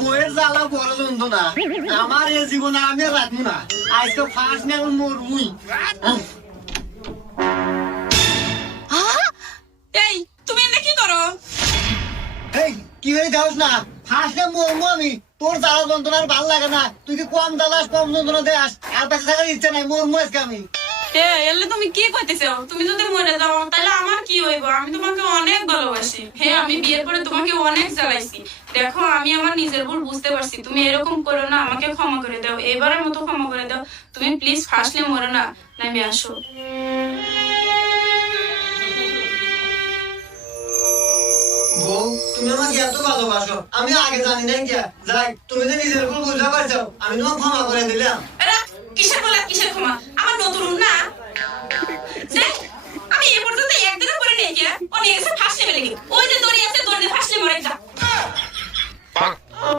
বইয়ের জ্বালা বড় যন্ত্রণা আমার এই জীবনে আমি আর রাখবো না আজকে ফার্স্ট নিয়ে আমি মরবুই এই তুমি এটা কি করো? এই কি হয়ে যাস না ফার্স্ট নিয়ে মরবো আমি তোর জ্বালা যন্ত্রণা আর ভালো লাগে না তুই কি কম জ্বালাস কম যন্ত্রণা দেয়াস আর পাশে থাকার ইচ্ছা নাই মরবো আজকে আমি এলে তুমি কি কইতেছো? তুমি যদি মরে যাও তাহলে আমার কি হইব? আমি তোমাকে অনেক ভালোবাসি। হ্যাঁ, আমি বিয়ের পরে তোমাকে অনেক জ্বালাইছি। দেখো, আমি আমার নিজের ভুল বুঝতে পারছি। তুমি এরকম করো না, আমাকে ক্ষমা করে দাও, এবারের মতো ক্ষমা করে দাও। তুমি প্লিজ ফার্স্টলি মরো না, নামে আসো। বউ তুমি আমাকে এত ভালোবাসো আমি আগে জানি নাই কি যাই তুমি যে নিজের ভুল বুঝতে পারছো আমি তোমাকে ক্ষমা করে দিলাম এরা কিসের বলে কিসের ক্ষমা? আমার নতুন না যে আমি এ পর্যন্ত একদিনও করে নেই কি ও নিয়ে গেছে ফার্স্টলি বেলে ওই যে দড়ি আছে দড়ি ফার্স্টলি মরে যা